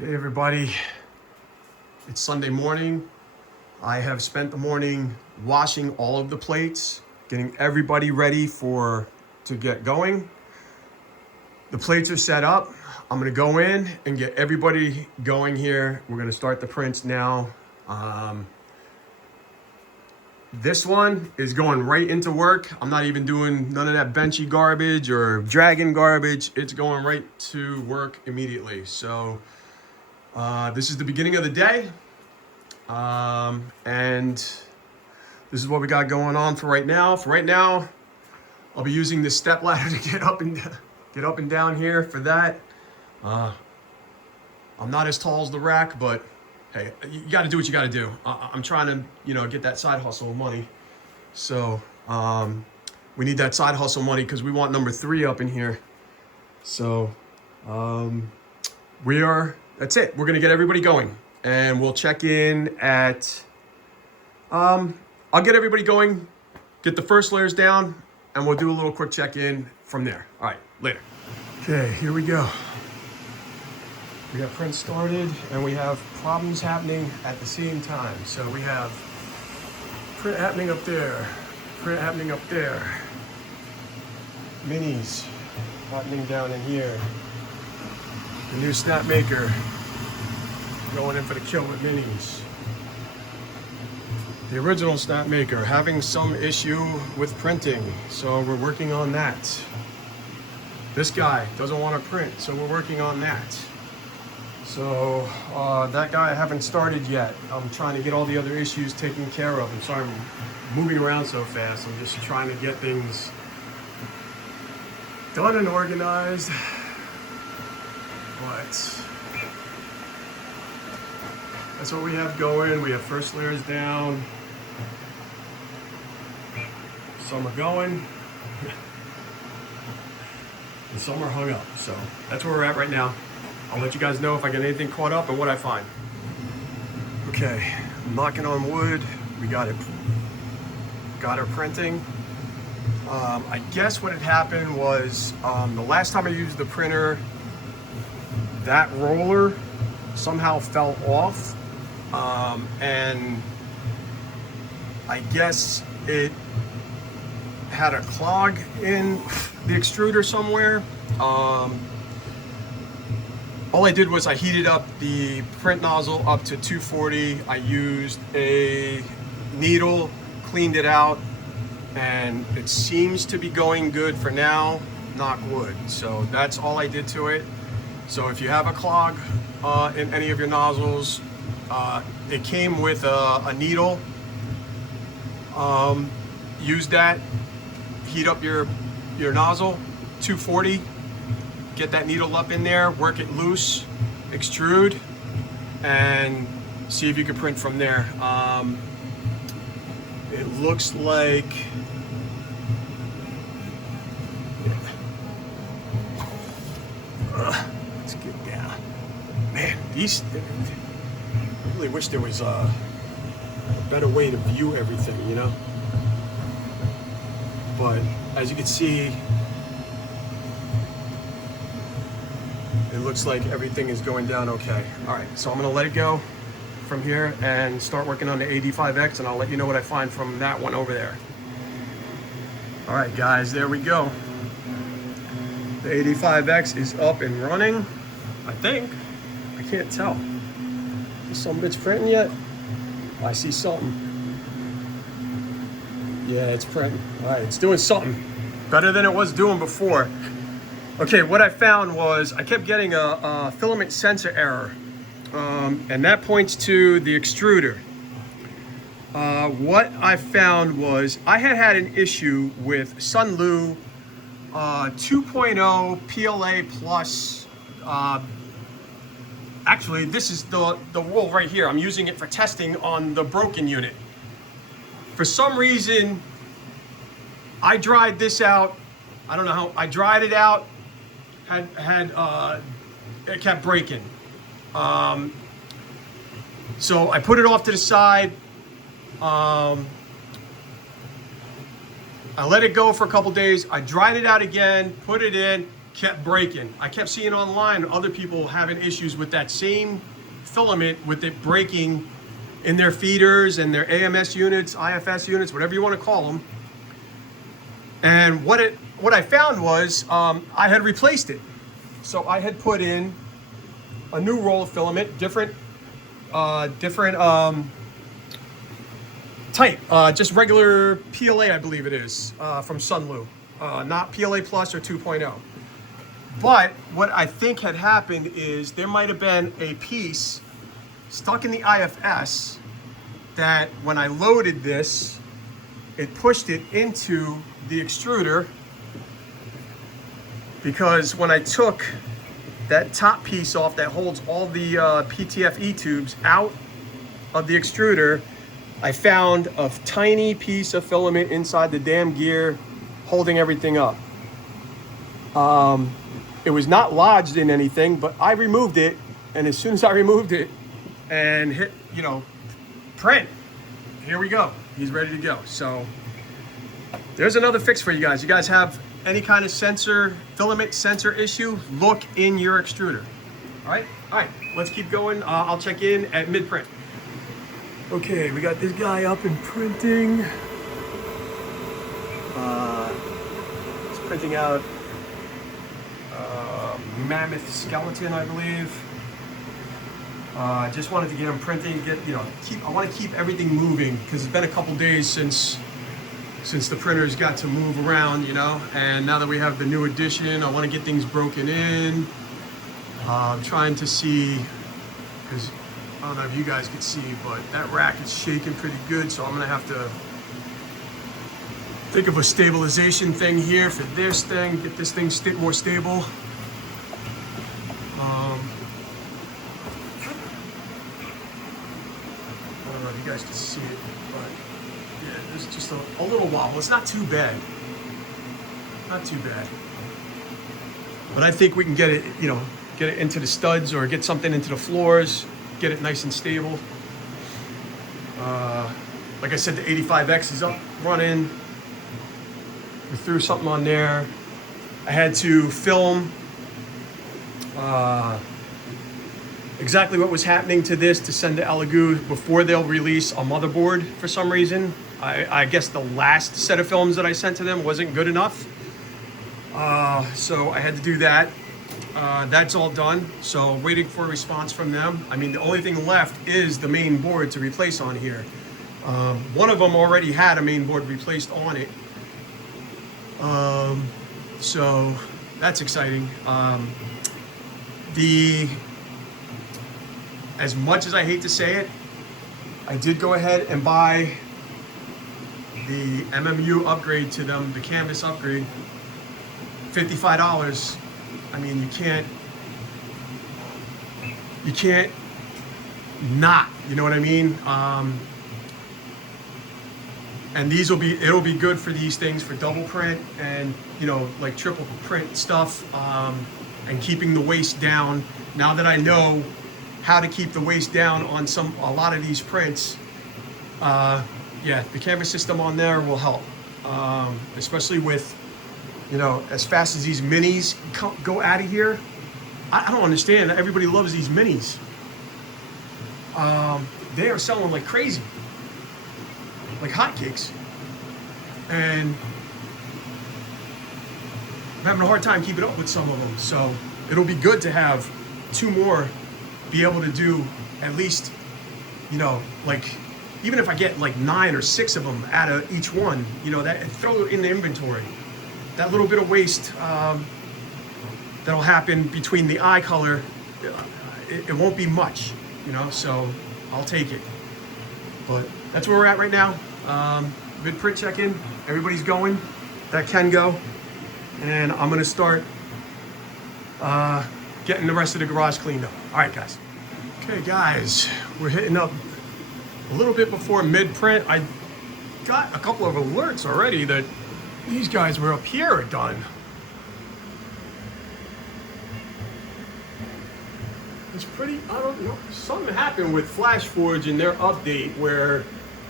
Okay, everybody, it's Sunday morning. I have spent the morning washing all of the plates, getting everybody ready to get going. The plates are set up. I'm gonna go in and get everybody going here. We're gonna start the prints now. This one is going right into work. I'm not even doing none of that benchy garbage or dragging garbage. It's going right to work immediately. So this is the beginning of the day. And this is what we got going on for right now. For right now, I'll be using this step ladder to get up and down here for that. I'm not as tall as the rack, but hey, you got to do what you got to do. I'm trying to, get that side hustle money. So we need that side hustle money because we want number 3 up in here. So that's it. We're going to get everybody going and we'll check in at, I'll get everybody going, get the first layers down, and we'll do a little quick check-in from there. All right, later. Okay, here we go. We got print started and we have problems happening at the same time. So we have print happening up there, print happening up there, minis happening down in here. The new Snapmaker going in for the kill with minis. The original Snapmaker having some issue with printing, so we're working on that. This guy doesn't want to print, so we're working on that. So that guy I haven't started yet. I'm trying to get all the other issues taken care of. I'm sorry I'm moving around so fast. I'm just trying to get things done and organized. But that's what we have going. We have first layers down. Some are going. And some are hung up. So that's where we're at right now. I'll let you guys know if I get anything caught up and what I find. Okay, I'm knocking on wood. We got it. Got our printing. I guess what had happened was the last time I used the printer, that roller somehow fell off. And I guess it had a clog in the extruder somewhere. All I did was I heated up the print nozzle up to 240. I used a needle, cleaned it out, and it seems to be going good for now, knock wood. So that's all I did to it. So if you have a clog in any of your nozzles, it came with a needle. Use that, heat up your nozzle, 240. Get that needle up in there, work it loose, extrude, and see if you can print from there. It looks like, let's get down. Man, I really wish there was a better way to view everything, But as you can see, it looks like everything is going down okay. All right, so I'm gonna let it go from here and start working on the AD5X, and I'll let you know what I find from that one over there. All right, guys, there we go. The AD5X is up and running, I think. I can't tell. Is some bitch printing yet? I see something. Yeah, it's printing. All right, it's doing something. Better than it was doing before. Okay, what I found was I kept getting a filament sensor error, and that points to the extruder. What I found was I had an issue with Sunlu 2.0 PLA Plus. Actually, this is the wool right here. I'm using it for testing on the broken unit. For some reason, I dried this out. I don't know how, I dried it out. It kept breaking. So I put it off to the side. I let it go for a couple days. I dried it out again, put it in, kept breaking. I kept seeing online other people having issues with that same filament, with it breaking in their feeders and their AMS units, IFS units, whatever you want to call them. And what I found was I had replaced it. So I had put in a new roll of filament, different type, just regular PLA, I believe it is, from Sunlu, not PLA Plus or 2.0. But what I think had happened is there might have been a piece stuck in the IFS that when I loaded this, it pushed it into the extruder, because when I took that top piece off that holds all the PTFE tubes out of the extruder, I found a tiny piece of filament inside the damn gear holding everything up. It was not lodged in anything, but I removed it, and as soon as I removed it and hit, you know, print, here we go. He's ready to go. So there's another fix for you guys. You guys have any kind of sensor, filament sensor issue, look in your extruder. All right, let's keep going. I'll check in at mid-print. Okay, we got this guy up and printing. It's printing out mammoth skeleton, I believe. Just wanted to get him printing. I want to keep everything moving because it's been a couple days since the printers got to move around, you know. And now that we have the new edition, I want to get things broken in. I'm trying to see, because I don't know if you guys can see, but that rack is shaking pretty good, so I'm gonna have to think of a stabilization thing here for this thing, get this thing more stable. I don't know if you guys can see it, but yeah, there's just a little wobble. It's not too bad. Not too bad. But I think we can get it, you know, get it into the studs or get something into the floors, get it nice and stable. Like I said, the 85X is up running. We threw something on there. I had to film exactly what was happening to this to send to Elegoo before they'll release a motherboard for some reason. I guess the last set of films that I sent to them wasn't good enough. So I had to do that. That's all done. So waiting for a response from them. I mean, the only thing left is the main board to replace on here. One of them already had a main board replaced on it. So that's exciting. As much as I hate to say it, I did go ahead and buy the MMU upgrade to them, the canvas upgrade, $55. I mean, you can't not, you know what I mean? And it'll be good for these things for double print and, you know, like triple print stuff, and keeping the waste down. Now that I know how to keep the waste down on a lot of these prints, yeah, the canvas system on there will help, especially with, you know, as fast as these minis go out of here. I don't understand. Everybody loves these minis. They are selling like crazy, like hotcakes, and I'm having a hard time keeping up with some of them. So it'll be good to have two more, be able to do at least, you know, like even if I get like 9 or 6 of them out of each one, you know, that throw it in the inventory. That little bit of waste that'll happen between the eye color, it won't be much, you know, so I'll take it. But that's where we're at right now. Mid-print check-in, everybody's going that can go, and I'm gonna start getting the rest of the garage cleaned up. All right, guys. Okay, guys, we're hitting up a little bit before mid-print. I got a couple of alerts already that these guys were up here are done. It's pretty, I don't know, something happened with FlashForge in their update where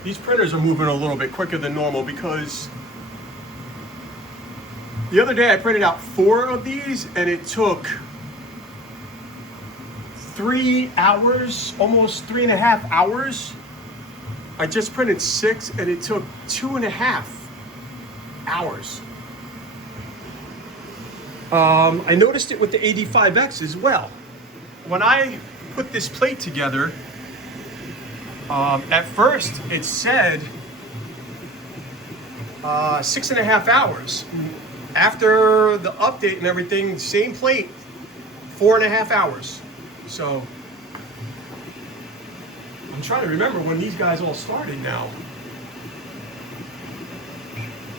these printers are moving a little bit quicker than normal, because The other day I printed out 4 of these and it took 3 hours, almost 3.5 hours. I just printed 6 and it took 2.5 hours. I noticed it with the AD5X as well. When I put this plate together, at first it said 6.5 hours. After the update and everything, same plate, 4.5 hours. So I'm trying to remember when these guys all started now.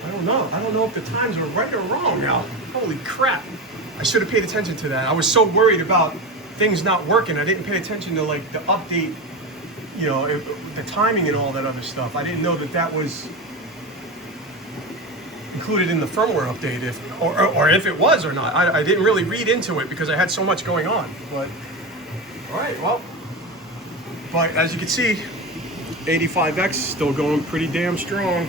I don't know. I don't know if the times are right or wrong now. Holy crap. I should have paid attention to that. I was so worried about things not working. I didn't pay attention to like the update, you know, the timing and all that other stuff. I didn't know that that was included in the firmware update, or if it was or not. I didn't really read into it because I had so much going on. But all right, well, but as you can see, 85X still going pretty damn strong.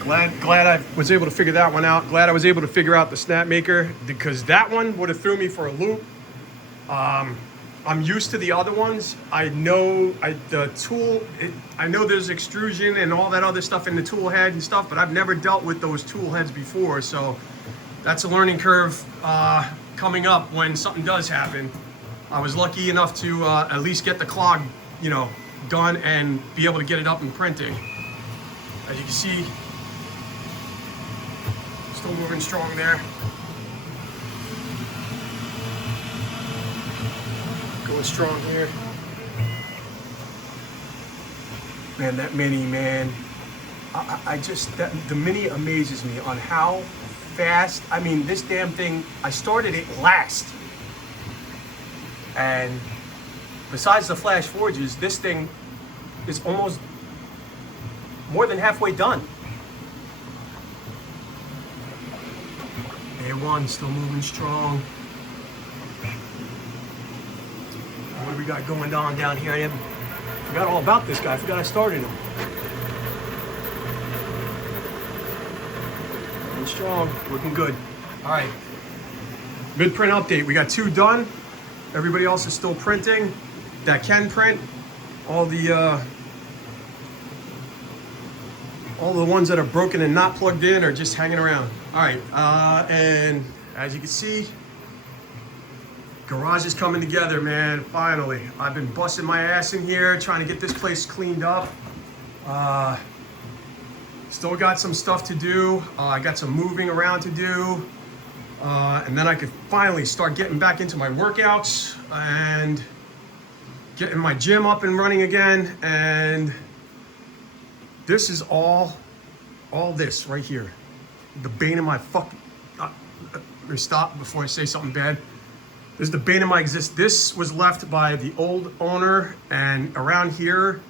Glad I was able to figure that one out. Glad I was able to figure out the Snapmaker, because that one would have threw me for a loop. I'm used to the other ones. I know I know there's extrusion and all that other stuff in the tool head and stuff, but I've never dealt with those tool heads before, so that's a learning curve coming up when something does happen. I was lucky enough to at least get the clog, you know, done and be able to get it up and printing. As you can see, still moving strong there. Going strong here. Man, that Mini, man. The Mini amazes me on how fast. I mean, this damn thing, I started it last. And besides the FlashForges, this thing is almost more than halfway done. A1 still moving strong. What do we got going on down here? I forgot all about this guy. I forgot I started him. Going strong, looking good. All right, good print update. We got 2 done. Everybody else is still printing. That can print. All the ones that are broken and not plugged in are just hanging around. All right, and as you can see, garage is coming together, man, finally. I've been busting my ass in here, trying to get this place cleaned up. Still got some stuff to do. I got some moving around to do. And then I could finally start getting back into my workouts and getting my gym up and running again. And this is all this right here. The bane of my fucking, stop before I say something bad. This is the bane of my existence. This was left by the old owner, and around here,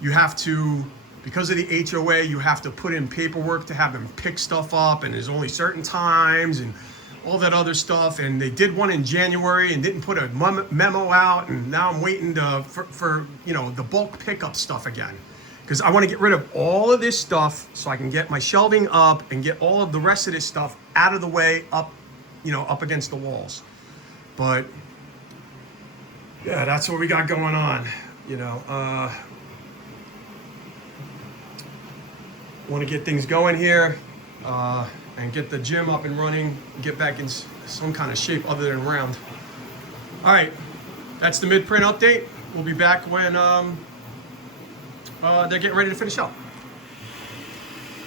you have to, because of the HOA, you have to put in paperwork to have them pick stuff up, and there's only certain times, and all that other stuff. And they did one in January and didn't put a memo out, and now I'm waiting for you know, the bulk pickup stuff again. Because I want to get rid of all of this stuff so I can get my shelving up and get all of the rest of this stuff out of the way, up, you know, up against the walls. But yeah, that's what we got going on. You know, want to get things going here and get the gym up and running, get back in some kind of shape other than round. All right, that's the mid-print update. We'll be back when they're getting ready to finish up.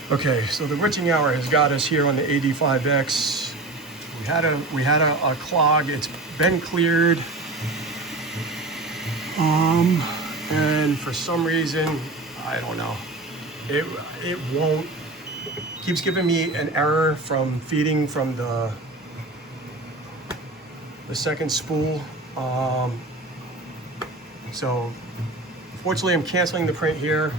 Okay, so the witching hour has got us here on the AD5X. We had a clog. It's been cleared. And for some reason, I don't know, it won't. Keeps giving me an error from feeding from the second spool. So fortunately, I'm canceling the print here,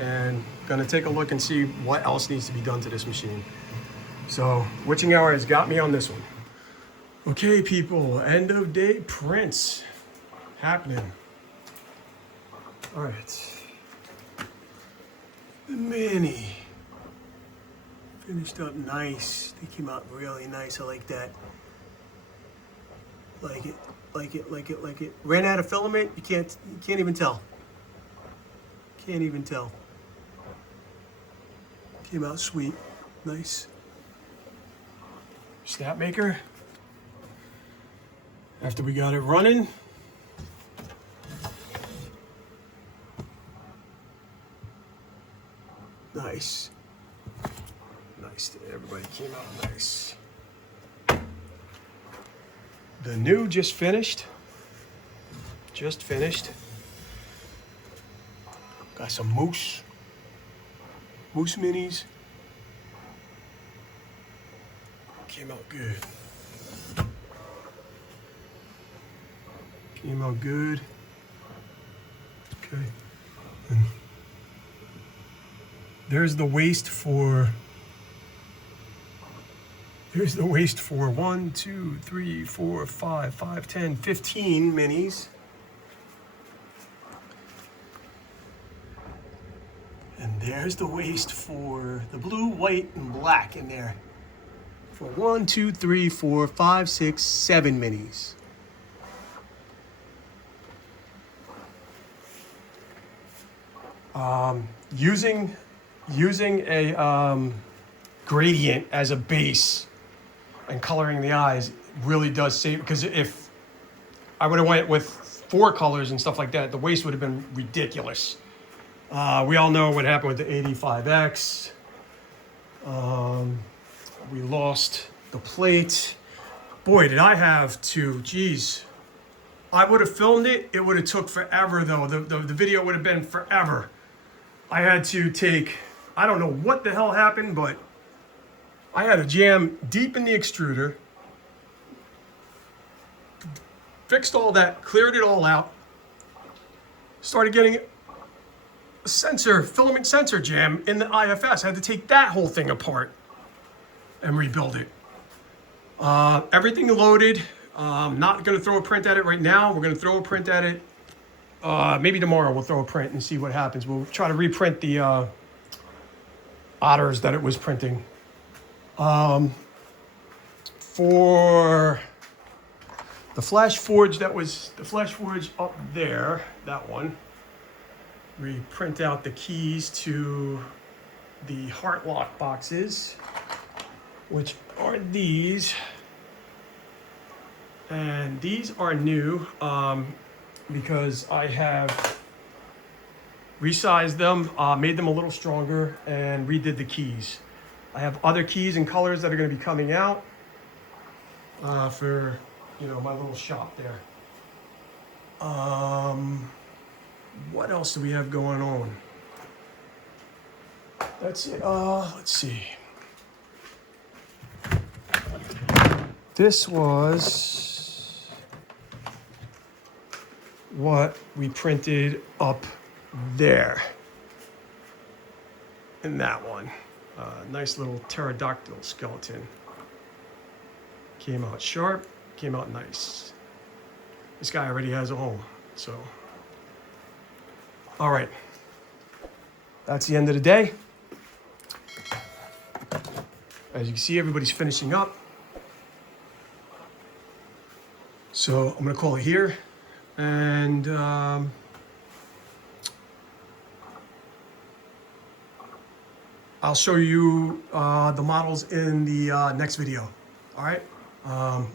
and gonna take a look and see what else needs to be done to this machine. So witching hour has got me on this one. Okay, people, end of day prints happening. All right, the Mini. Finished up nice. They came out really nice. I like that. Like it, like it, like it, like it. Ran out of filament. You can't even tell. Can't even tell. Came out sweet. Nice. Snapmaker. After we got it running. Nice. Nice. Everybody came out nice. The new just finished. Just finished. Got some moose minis. Came out good. Came out good. Okay. And there's the waist for 1, 2, 3, 4, 5, 10, 15 minis. And there's the waist for the blue, white, and black in there. For 1, 2, 3, 4, 5, 6, 7 minis. Using a gradient as a base and coloring the eyes really does save, because if I would have went with 4 colors and stuff like that, the waste would have been ridiculous. We all know what happened with the 85X. We lost the plate. Boy, did I have to, geez. I would have filmed it. It would have took forever though. The video would have been forever. I had to take, I don't know what the hell happened, but I had to jam deep in the extruder. Fixed all that, cleared it all out. Started getting a filament sensor jam in the IFS. I had to take that whole thing apart and rebuild it. Everything loaded. Not gonna throw a print at it right now. We're gonna throw a print at it. Maybe tomorrow we'll throw a print and see what happens. We'll try to reprint the otters that it was printing. For the FlashForge, that was the FlashForge up there, that one. We print out the keys to the heart lock boxes, which are these. And these are new because I have resized them, made them a little stronger, and redid the keys. I have other keys and colors that are going to be coming out for, you know, my little shop there. What else do we have going on? That's it. Let's see. This was what we printed up there in that one. Nice little pterodactyl skeleton. Came out sharp, came out nice. This guy already has a home, so. All right, that's the end of the day. As you can see, everybody's finishing up. So I'm gonna call it here, and I'll show you the models in the next video. All right,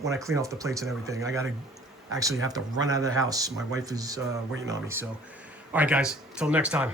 when I clean off the plates and everything. I gotta actually have to run out of the house. My wife is waiting on me. So, all right, guys, till next time.